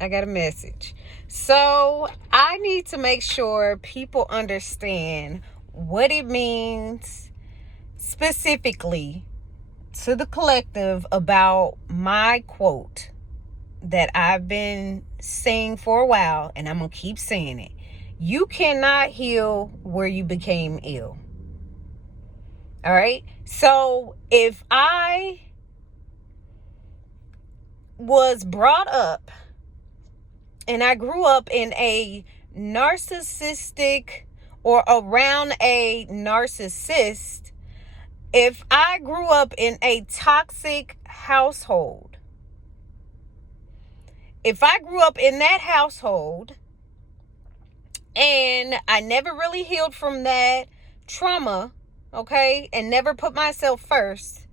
I got a message. So I need to make sure people understand what it means specifically to the collective about my quote that I've been saying for a while, and I'm going to keep saying it. You cannot heal where you became ill. All right? So if I was brought up and I grew up in a narcissistic or around a narcissist, if I grew up in a toxic household, if I grew up in that household and I never really healed from that trauma, okay, and never put myself first,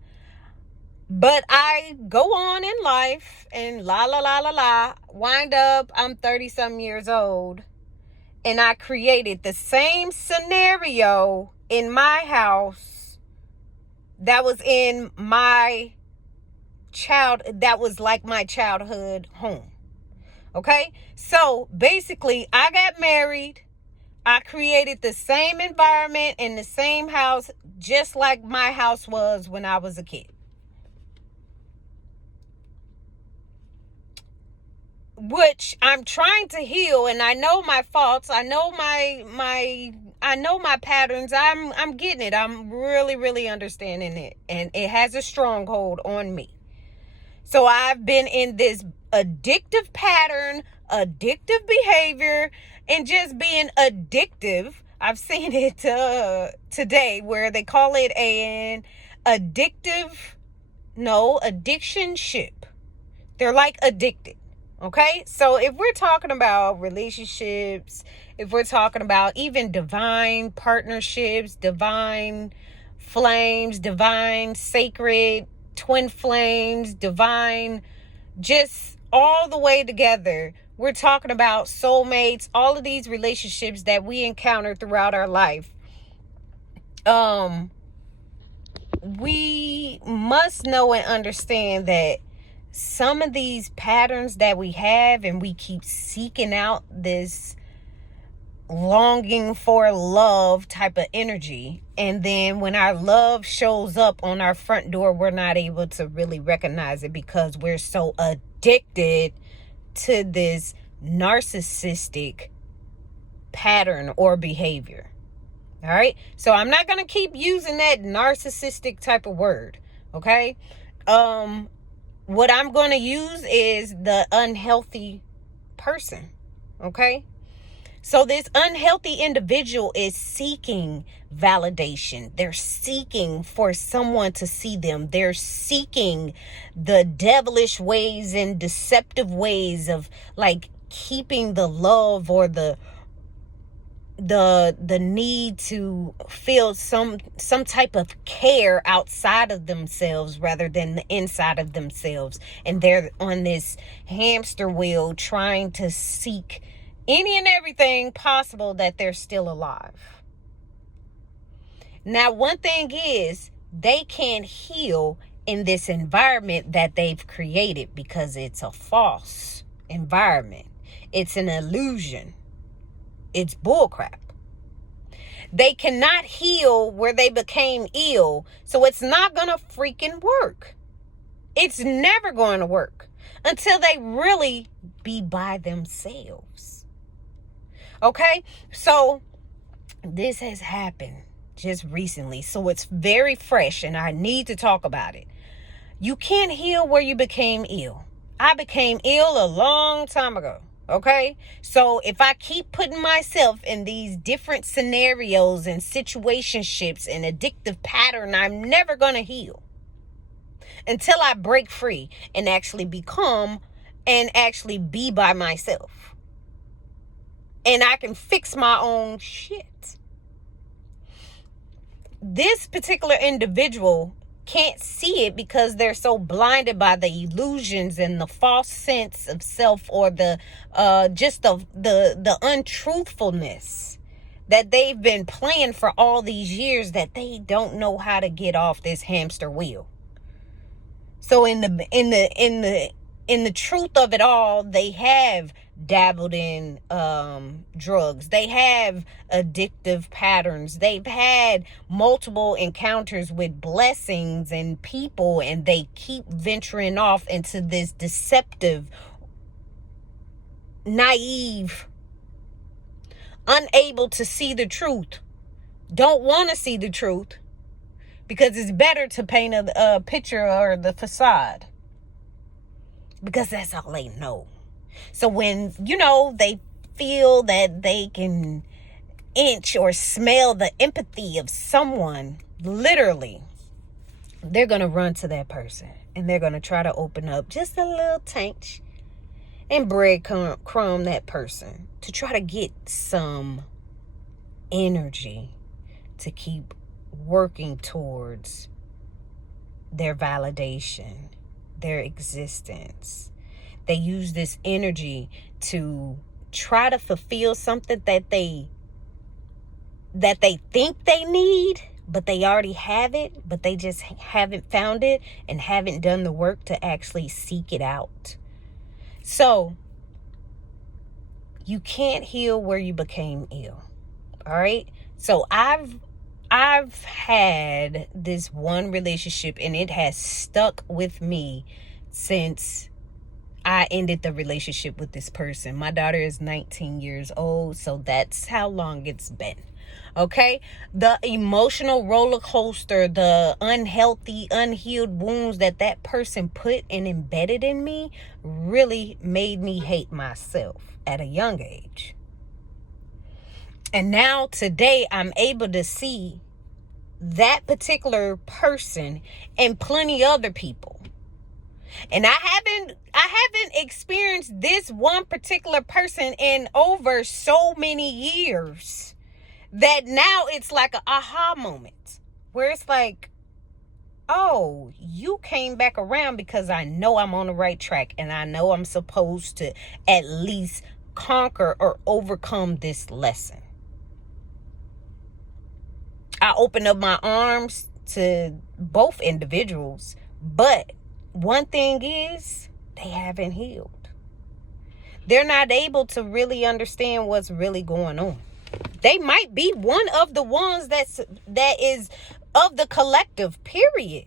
but I go on in life and wind up, I'm 30 some years old, and I created the same scenario in my house that was in my that was like my childhood home. Okay? So basically, I got married. I created the same environment in the same house, just like my house was when I was a kid. Which I'm trying to heal, and I know my faults. I know I know my patterns. I'm getting it. I'm really understanding it, and it has a stronghold on me. So I've been in this addictive pattern, addictive behavior, and just being addictive. I've seen it today where they call it an addiction ship. They're like addicted. Okay, so if we're talking about relationships, if we're talking about even divine partnerships, divine flames, divine sacred twin flames, divine, just all the way together, we're talking about soulmates, all of these relationships that we encounter throughout our life. We must know and understand that some of these patterns that we have, and we keep seeking out this longing for love type of energy, and then when our love shows up on our front door, we're not able to really recognize it because we're so addicted to this narcissistic pattern or behavior. All right, so I'm not going to keep using that narcissistic type of word. Okay, what I'm going to use is the unhealthy person. Okay? So this unhealthy individual is seeking validation. They're seeking for someone to see them. They're seeking the devilish ways and deceptive ways of like keeping the love or the need to feel some type of care outside of themselves rather than the inside of themselves, and they're on this hamster wheel trying to seek any and everything possible that they're still alive. Now, one thing is, they can't heal in this environment that they've created because it's a false environment. It's an illusion. It's bullcrap. They cannot heal where they became ill, so it's not going to freaking work. It's never going to work until they really be by themselves. Okay? So this has happened just recently, so it's very fresh, and I need to talk about it. You can't heal where you became ill. I became ill a long time ago. Okay, so if I keep putting myself in these different scenarios and situationships and addictive pattern, I'm never going to heal until I break free and actually become and actually be by myself. And I can fix my own shit. This particular individual can't see it because they're so blinded by the illusions and the false sense of self, or the untruthfulness that they've been playing for all these years, that they don't know how to get off this hamster wheel. So in the in the truth of it all, they have dabbled in drugs. They have addictive patterns. They've had multiple encounters with blessings and people, and they keep venturing off into this deceptive, naive, unable to see the truth, don't want to see the truth, because it's better to paint a picture or the facade, because that's all they know. So when, they feel that they can inch or smell the empathy of someone, literally, they're going to run to that person and they're going to try to open up just a little tank and breadcrumb that person to try to get some energy to keep working towards their validation, their existence. They use this energy to try to fulfill something that they think they need, but they already have it, but they just haven't found it and haven't done the work to actually seek it out. So you can't heal where you became ill. All right? So I've had this one relationship, and it has stuck with me since I ended the relationship with this person. My daughter is 19 years old, so that's how long it's been. Okay? The emotional roller coaster, the unhealthy, unhealed wounds that person put and embedded in me really made me hate myself at a young age. And now today I'm able to see that particular person and plenty other people. And I haven't experienced this one particular person in over so many years that now it's like an aha moment where it's like, oh, you came back around, because I know I'm on the right track and I know I'm supposed to at least conquer or overcome this lesson. I open up my arms to both individuals, but one thing is, they haven't healed. They're not able to really understand what's really going on. They might be one of the ones that is of the collective, period.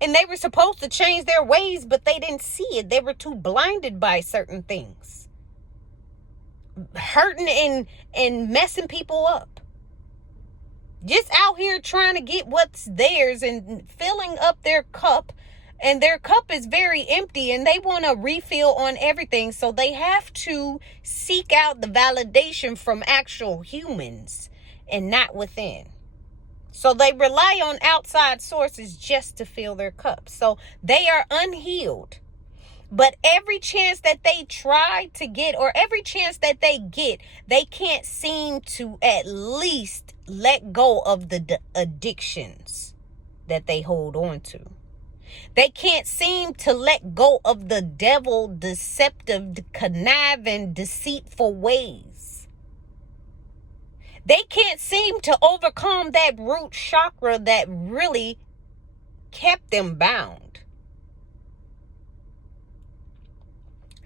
And they were supposed to change their ways, but they didn't see it. They were too blinded by certain things. Hurting and messing people up. Just out here trying to get what's theirs and filling up their cup. And their cup is very empty and they want to refill on everything. So they have to seek out the validation from actual humans and not within. So they rely on outside sources just to fill their cup. So they are unhealed. But every chance that they try to get, or every chance that they get, they can't seem to at least let go of the addictions that they hold on to. They can't seem to let go of the devil, deceptive, conniving, deceitful ways. They can't seem to overcome that root chakra that really kept them bound.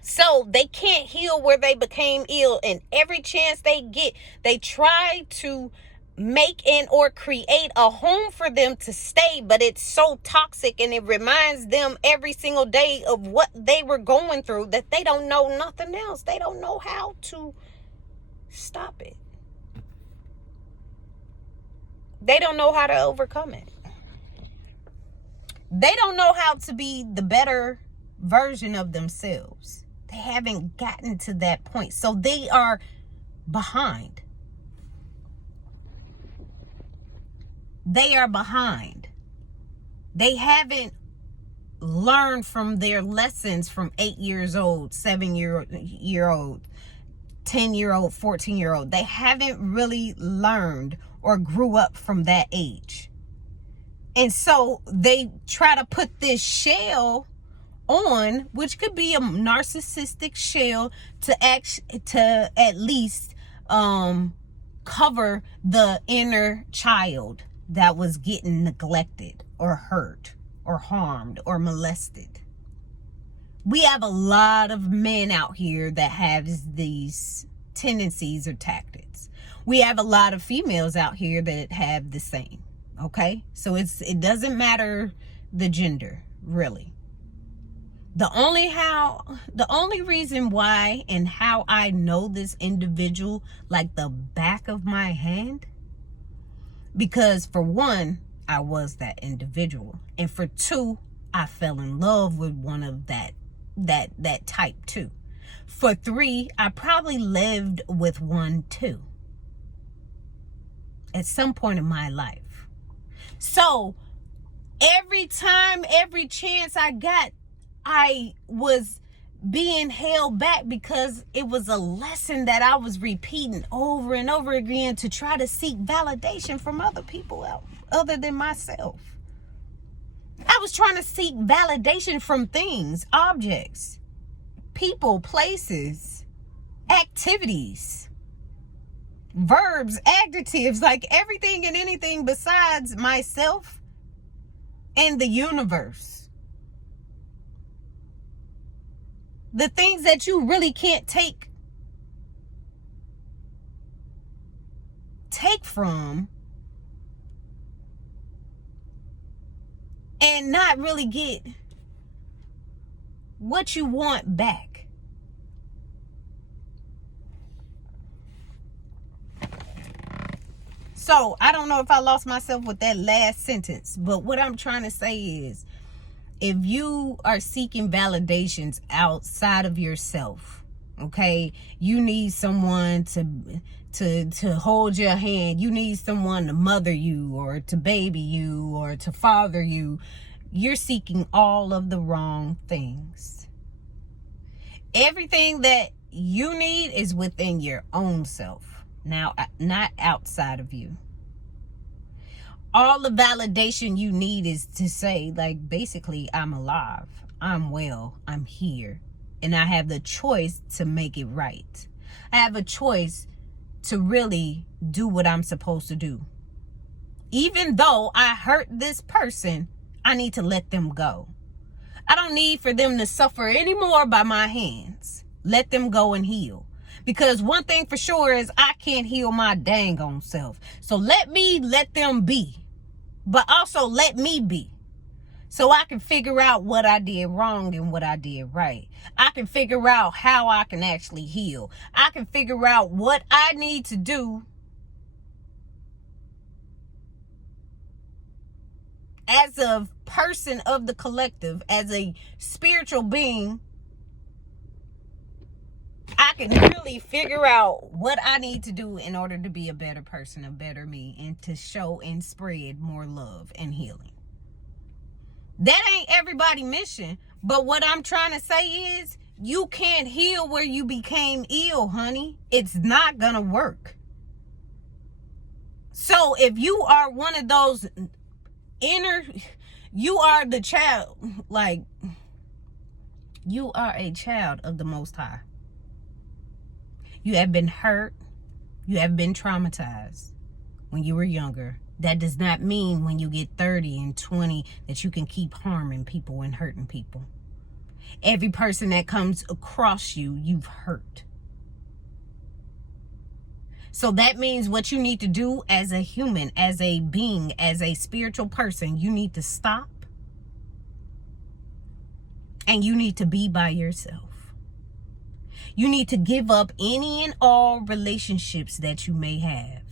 So they can't heal where they became ill, and every chance they get, they try to make or create a home for them to stay, but it's so toxic and it reminds them every single day of what they were going through that they don't know nothing else. They don't know how to stop it. They don't know how to overcome it. They don't know how to be the better version of themselves. They haven't gotten to that point. So they are behind. They are behind. They haven't learned from their lessons from 8 years old, 7-year-old, 10-year-old, 14-year-old. They haven't really learned or grew up from that age. And so they try to put this shell on, which could be a narcissistic shell, to at least cover the inner child that was getting neglected or hurt or harmed or molested. We have a lot of men out here that have these tendencies or tactics. We have a lot of females out here that have the same. Okay? So it doesn't matter the gender, really. The only reason why and how I know this individual like the back of my hand, because for one, I was that individual, and for two, I fell in love with one of that type too. For three, I probably lived with one too at some point in my life. So every time, every chance I got, I was being held back because it was a lesson that I was repeating over and over again to try to seek validation from other people other than myself. I was trying to seek validation from things, objects, people, places, activities, verbs, adjectives, like everything and anything besides myself and the universe. The things that you really can't take from and not really get what you want back. So I don't know if I lost myself with that last sentence, but what I'm trying to say is, if you are seeking validations outside of yourself, okay, you need someone to hold your hand. You need someone to mother you or to baby you or to father you. You're seeking all of the wrong things. Everything that you need is within your own self, now, not outside of you. All the validation you need is to say, like, basically, I'm alive, I'm well, I'm here, and I have the choice to make it right. I have a choice to really do what I'm supposed to do. Even though I hurt this person, I need to let them go. I don't need for them to suffer anymore by my hands. Let them go and heal. Because one thing for sure is I can't heal my dang on self. So let them be. But also let me be, so I can figure out what I did wrong and what I did right. I can figure out how I can actually heal. I can figure out what I need to do as a person of the collective, as a spiritual being. I can really figure out what I need to do in order to be a better person, a better me, and to show and spread more love and healing. That ain't everybody's mission, but what I'm trying to say is, you can't heal where you became ill, honey. It's not gonna work. So if you are one of those you are the child, like, you are a child of the Most High. You have been hurt. You have been traumatized when you were younger. That does not mean when you get 30 and 20 that you can keep harming people and hurting people. Every person that comes across you, you've hurt. So that means what you need to do as a human, as a being, as a spiritual person, you need to stop. And you need to be by yourself. You need to give up any and all relationships that you may have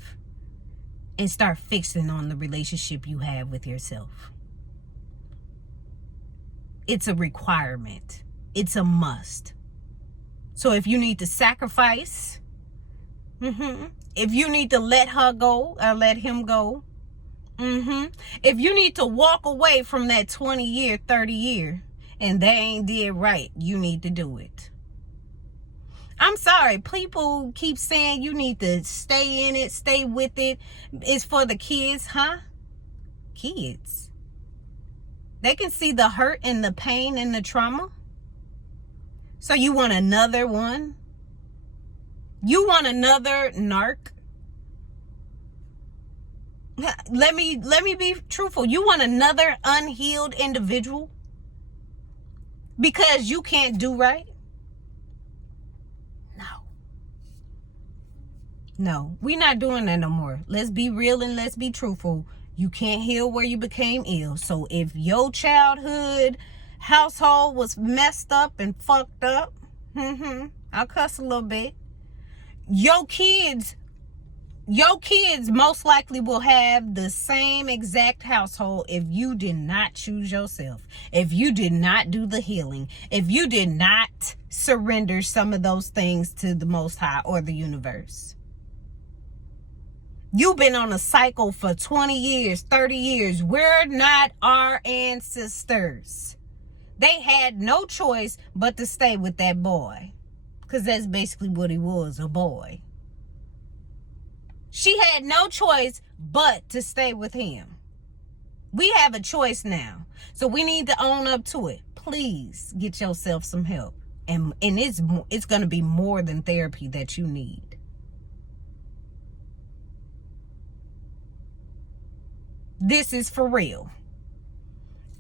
and start fixing on the relationship you have with yourself. It's a requirement. It's a must. So if you need to sacrifice, if you need to let her go or let him go, if you need to walk away from that 20 year, 30 year, and they ain't did right, you need to do it. I'm sorry, people keep saying you need to stay in it, stay with it. It's for the kids, huh? Kids. They can see the hurt and the pain and the trauma. So you want another one? You want another narc? Let me be truthful. You want another unhealed individual? because you can't do right? No, we're not doing that no more. Let's be real and let's be truthful. You can't heal where you became ill. So if your childhood household was messed up and fucked up, I'll cuss a little bit. Your kids most likely will have the same exact household if you did not choose yourself, if you did not do the healing, if you did not surrender some of those things to the Most High or the universe. You've been on a cycle for 20 years, 30 years. We're not our ancestors. They had no choice but to stay with that boy. Because that's basically what he was, a boy. She had no choice but to stay with him. We have a choice now. So we need to own up to it. Please get yourself some help. And it's going to be more than therapy that you need. This is for real.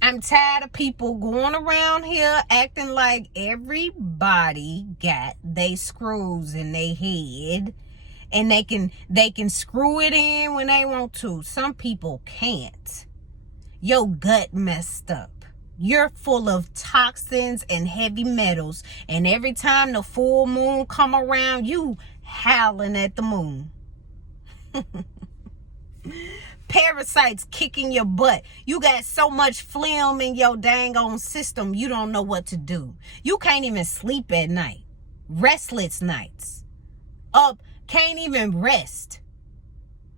I'm tired of people going around here acting like everybody got they screws in their head and they can screw it in when they want to. Some people can't. Your gut messed up. You're full of toxins and heavy metals, and every time the full moon come around, you howling at the moon. Parasites kicking your butt. You got so much phlegm in your dang on system, you don't know what to do. You can't even sleep at night. Restless nights. Up, can't even rest.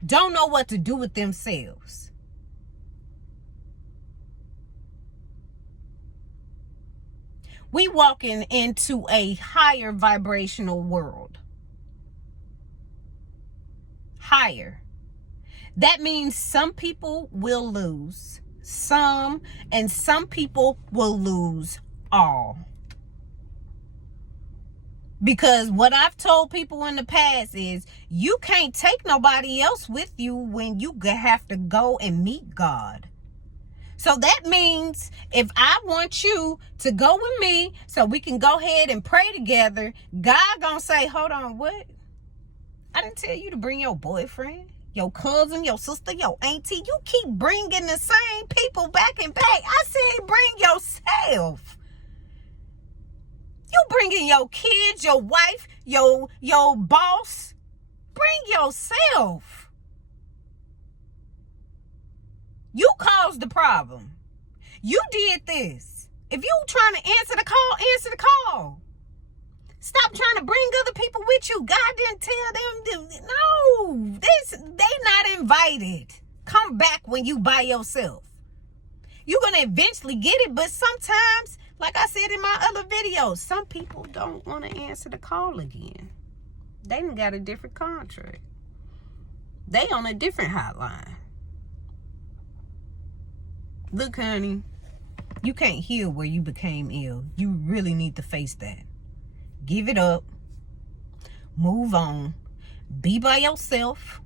Don't know what to do with themselves. We walking into a higher vibrational world. Higher. That means some people will lose some, and some people will lose all. Because what I've told people in the past is you can't take nobody else with you when you have to go and meet God. So that means if I want you to go with me so we can go ahead and pray together, God gonna say, hold on, what? I didn't tell you to bring your boyfriend, your cousin, your sister, your auntie. You keep bringing the same people back and back. I said bring yourself. You bringing your kids, your wife, your boss. Bring yourself. You caused the problem. You did this. If you trying to answer the call, answer the call. Stop trying to bring other people with you. God didn't tell them to. No, they not invited. Come back when you by yourself. You're going to eventually get it, but sometimes, like I said in my other videos, some people don't want to answer the call again. They done got a different contract. They on a different hotline. Look, honey, you can't heal where you became ill. You really need to face that. Give it up. Move on. Be by yourself.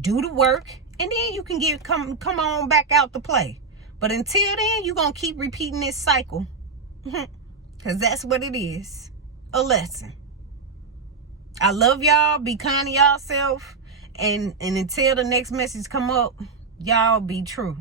Do the work. And then you can come on back out to play. But until then, you're going to keep repeating this cycle. Because that's what it is. A lesson. I love y'all. Be kind to yourself. And until the next message come up, y'all be true.